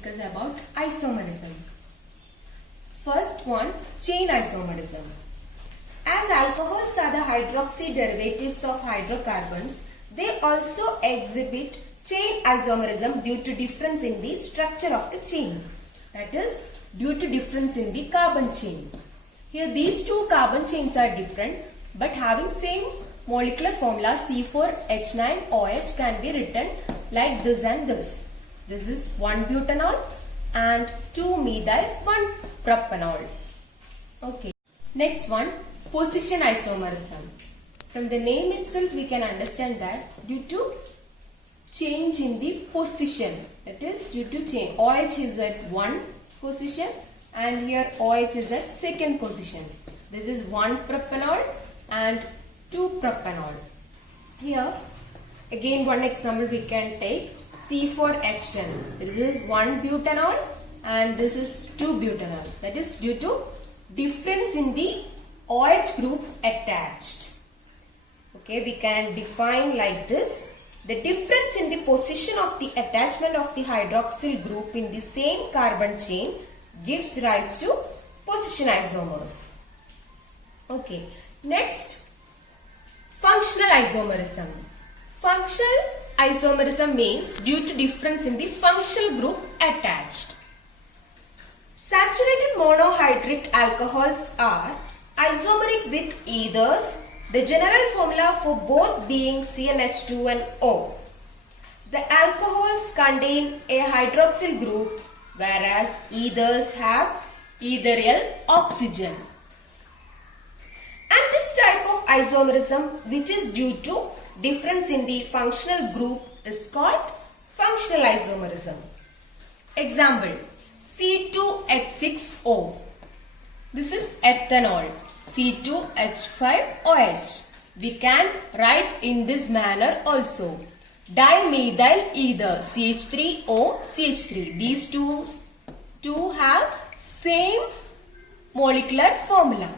discuss about isomerism. First one, chain isomerism. As alcohols are the hydroxy derivatives of hydrocarbons, they also exhibit chain isomerism due to difference in the structure of the chain. That is, due to difference in the carbon chain. Here these two carbon chains are different but having same molecular formula C4H9OH can be written like this and this. This is 1-butanol and 2-methyl 1-propanol. Okay. Next one, position isomerism. From the name itself we can understand that due to change in the position, that is due to change. OH is at 1 position and here OH is at 2nd position. This is 1-propanol and 2-propanol. Here again one example we can take C4H10. This is 1-butanol and this is 2-butanol. That is due to difference in the OH group attached. Okay, we can define like this. The difference in the position of the attachment of the hydroxyl group in the same carbon chain gives rise to position isomers. Okay, next, functional isomerism. Functional isomerism means due to difference in the functional group attached. Saturated monohydric alcohols are isomeric with ethers, the general formula for both being CnH2 and O. The alcohols contain a hydroxyl group whereas ethers have ethereal oxygen. And this type of isomerism which is due to difference in the functional group is called functional isomerism. Example, C2H6O. This is ethanol. C2H5OH. We can write in this manner also. Dimethyl ether CH3O CH3. These two have same molecular formula.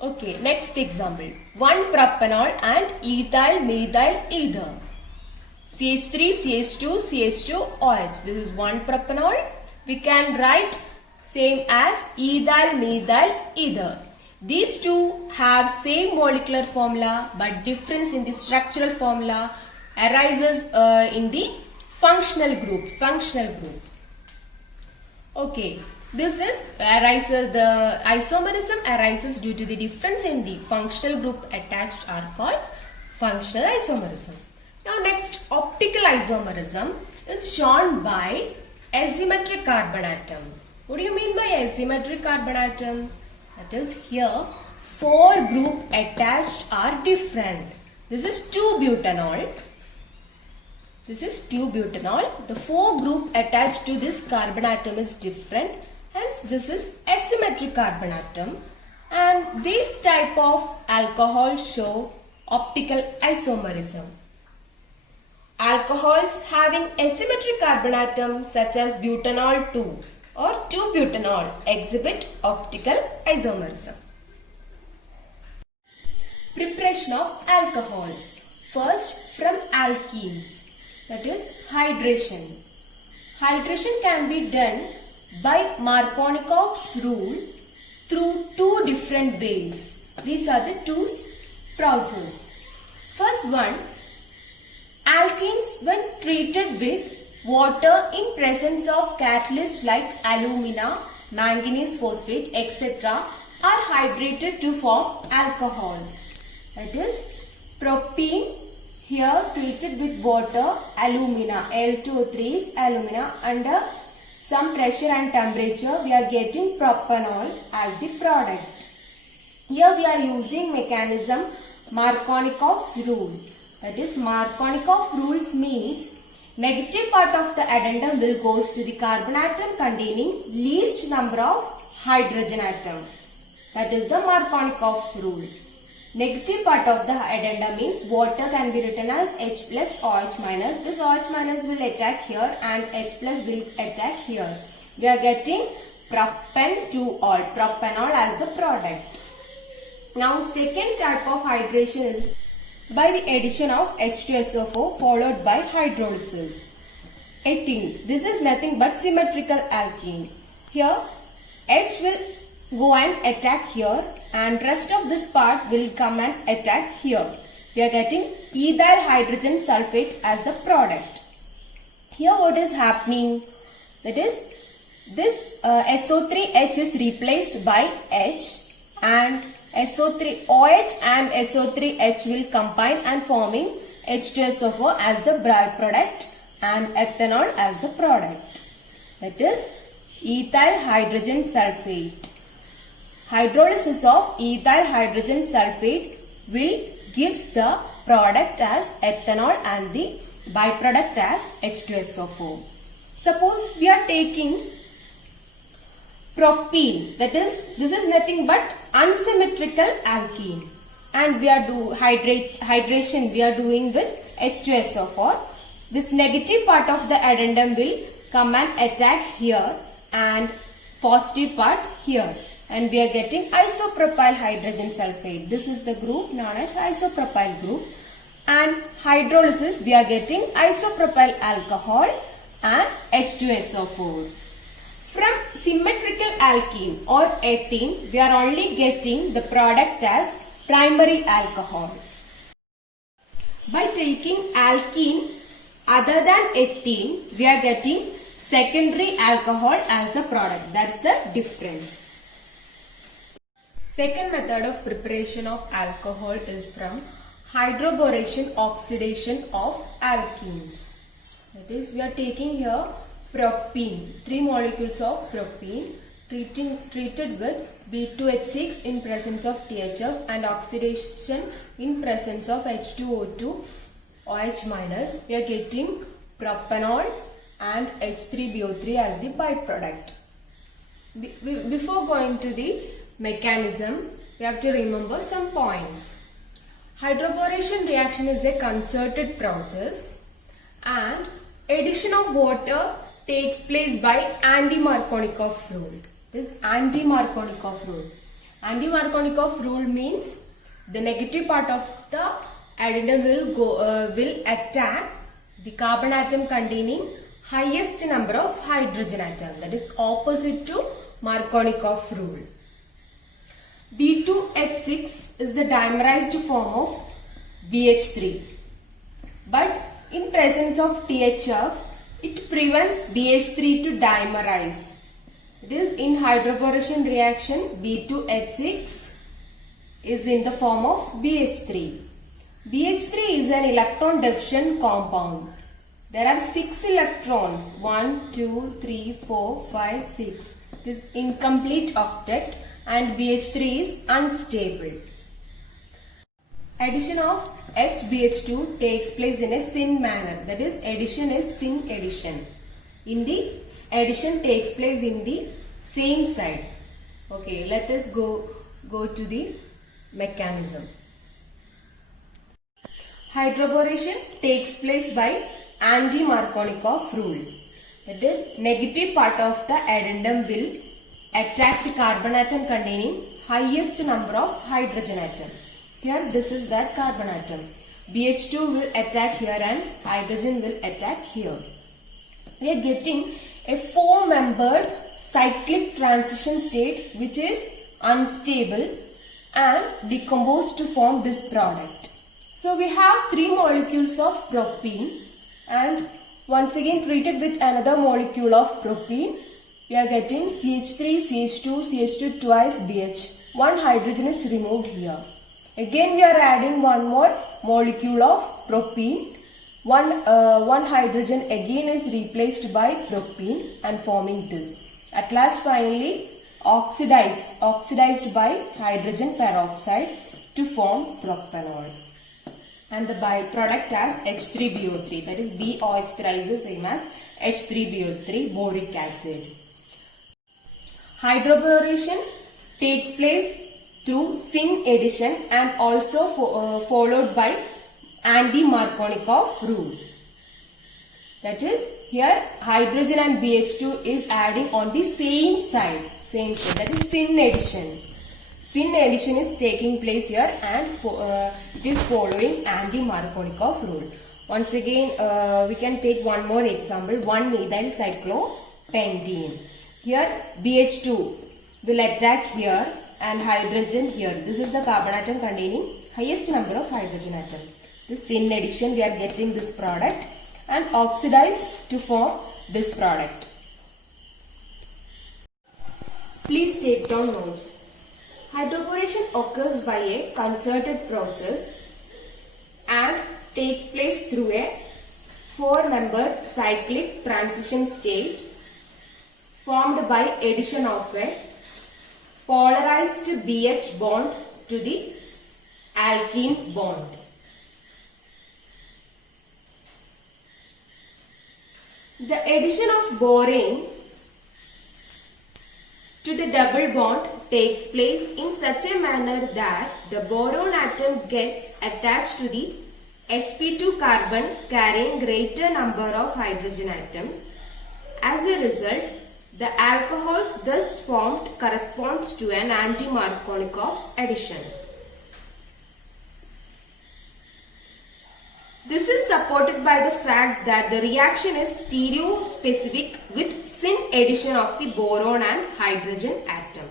Okay, next example. 1-propanol and ethyl methyl ether. CH3 CH2 CH2OH. This is 1-propanol. We can write same as ethyl methyl ether. These two have same molecular formula but difference in the structural formula arises in the functional group. Okay, this is the isomerism arises due to the difference in the functional group attached are called functional isomerism. Now next, optical isomerism is shown by asymmetric carbon atom. What do you mean by asymmetric carbon atom? That is, here 4 group attached are different. This is 2-butanol. This is 2-butanol. The 4 group attached to this carbon atom is different. Hence, this is asymmetric carbon atom. And this type of alcohol show optical isomerism. Alcohols having asymmetric carbon atom such as butanol 2 or 2-butanol exhibit optical isomerism. Preparation of alcohols. First, from alkenes, that is hydration. Hydration can be done by Markovnikov's rule through 2 different ways. These are the 2 processes. First one, alkenes when treated with water in presence of catalysts like alumina, manganese phosphate, etc. are hydrated to form alcohols. That is, propene here treated with water, alumina, Al2O3 is alumina. Under some pressure and temperature we are getting propanol as the product. Here we are using mechanism Markovnikov's rule. That is, Markovnikov rules means negative part of the addendum will goes to the carbon atom containing least number of hydrogen atom. That is the Markovnikov's rule. Negative part of the addendum means water can be written as H plus OH minus. This OH minus will attack here and H plus will attack here. We are getting propan-2-ol, propanol as the product. Now second type of hydration is by the addition of H2SO4 followed by hydrolysis. 18. This is nothing but symmetrical alkene. Here H will go and attack here and rest of this part will come and attack here. We are getting ethyl hydrogen sulfate as the product. Here what is happening? That is, this SO3H is replaced by H and SO3OH and SO3H will combine and forming H2SO4 as the byproduct and ethanol as the product. That is ethyl hydrogen sulfate. Hydrolysis of ethyl hydrogen sulfate will gives the product as ethanol and the byproduct as H2SO4. Suppose we are taking propene, that is, this is nothing but unsymmetrical alkene, and we are hydration we are doing with H2SO4. This negative part of the addendum will come and attack here and positive part here, and we are getting isopropyl hydrogen sulfate. This is the group known as isopropyl group, and hydrolysis we are getting isopropyl alcohol and H2SO4. From symmetrical alkene or ethene, we are only getting the product as primary alcohol. By taking alkene other than ethene, we are getting secondary alcohol as the product. That's the difference. Second method of preparation of alcohol is from hydroboration oxidation of alkenes. That is, we are taking here propene, 3 molecules of propene treated with B2H6 in presence of THF and oxidation in presence of H2O2 OH minus. We are getting propanol and H3BO3 as the byproduct. Before going to the mechanism, we have to remember some points. Hydroboration reaction is a concerted process and addition of water takes place by Andy-Markovnikov rule. This is Andy-Markovnikov rule. Andy-Markovnikov rule means the negative part of the addendum will attack the carbon atom containing highest number of hydrogen atom. That is opposite to Markovnikov rule. B2H6 is the dimerized form of BH3, but in presence of THF, it prevents BH3 to dimerize. It is in hydroboration reaction, B2H6 is in the form of BH3. BH3 is an electron deficient compound. There are 6 electrons, 1, 2, 3, 4, 5, 6. It is incomplete octet and BH3 is unstable. Addition of HBH2 takes place in a syn manner. That is, addition is syn addition. In the addition takes place in the same side. Okay, let us go to the mechanism. Hydroboration takes place by Andy-Markovnikov rule. That is, negative part of the addendum will attack the carbon atom containing highest number of hydrogen atom. Here this is that carbon atom. BH2 will attack here and hydrogen will attack here. We are getting a 4-membered cyclic transition state which is unstable and decomposed to form this product. So we have 3 molecules of propene and once again treated with another molecule of propene. We are getting CH3, CH2, CH2 twice BH. 1 hydrogen is removed here. Again we are adding one more molecule of propene. One hydrogen again is replaced by propene and forming this. At last finally oxidized by hydrogen peroxide to form propanol. And the byproduct as H3BO3, that is BOH thrice the same as H3BO3 boric acid. Hydroboration takes place through syn addition and also followed by Andy-Markovnikov rule. That is, here hydrogen and BH2 is adding on the same side, that is syn addition. Syn addition is taking place here and it is following Andy-Markovnikov rule. Once again, we can take one more example, 1-methyl cyclopentene. Here BH2 will attack here and hydrogen here. This is the carbon atom containing highest number of hydrogen atoms. This in addition we are getting this product and oxidize to form this product. Please take down notes. Hydroboration occurs by a concerted process and takes place through a 4-membered cyclic transition state formed by addition of a polarized BH bond to the alkene bond. The addition of borane to the double bond takes place in such a manner that the boron atom gets attached to the sp2 carbon carrying greater number of hydrogen atoms. As a result, the alcohol thus formed corresponds to an anti-Markovnikov's addition. This is supported by the fact that the reaction is stereospecific with syn addition of the boron and hydrogen atom.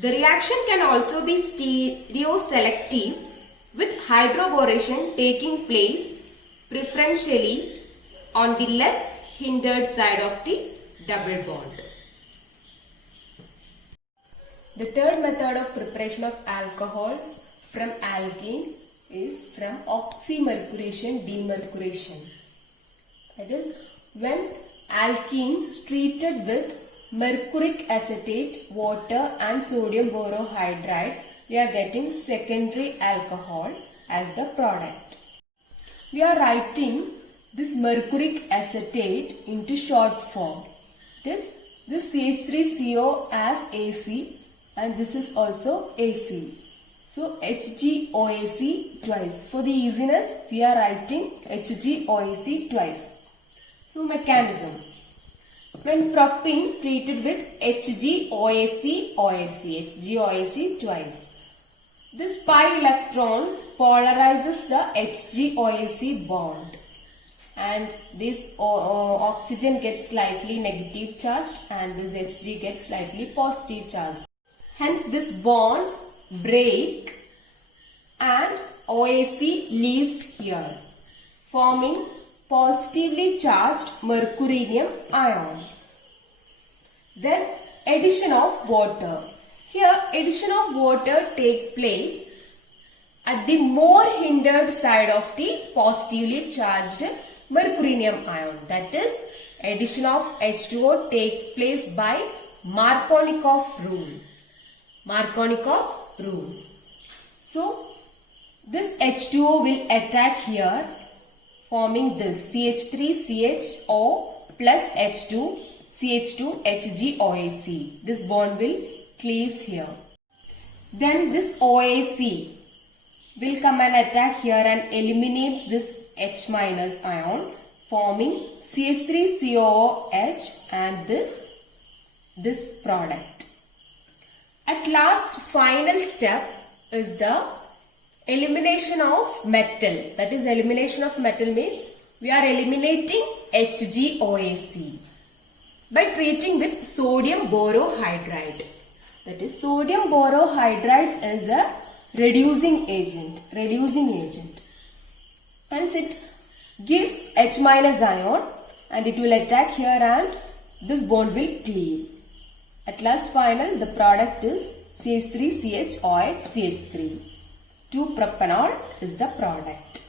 The reaction can also be stereoselective with hydroboration taking place preferentially on the less hindered side of the double bond. The third method of preparation of alcohols from alkene is from oxymercuration demercuration. That is, when alkenes treated with mercuric acetate, water and sodium borohydride, we are getting secondary alcohol as the product. We are writing this mercuric acetate into short form. This CH3CO as AC and this is also AC. So HgOAc twice. For the easiness, we are writing HgOAc twice. So mechanism. When propene treated with HgOAc twice. This pi electrons polarizes the HgOAc bond and this oxygen gets slightly negative charged and this Hg gets slightly positive charged. Hence this bonds break and OAc leaves here, forming positively charged mercurium ion. Then addition of water. Here addition of water takes place at the more hindered side of the positively charged mercurium ion. That is, addition of H2O takes place by Markovnikov rule. Markovnikov rule. So this H2O will attack here, forming this CH3CHO plus H2 CH2 HgOAc. This bond will cleaves here. Then this OAc will come and attack here and eliminates this H minus ion, forming CH3COOH and this product. At last, final step is the elimination of metal. That is, elimination of metal means we are eliminating HgOAc by treating with sodium borohydride. That is, sodium borohydride is a reducing agent. Hence it gives H minus ion and it will attack here and this bond will cleave. At last final, the product is CH3CHOH CH3. 2-propanol is the product.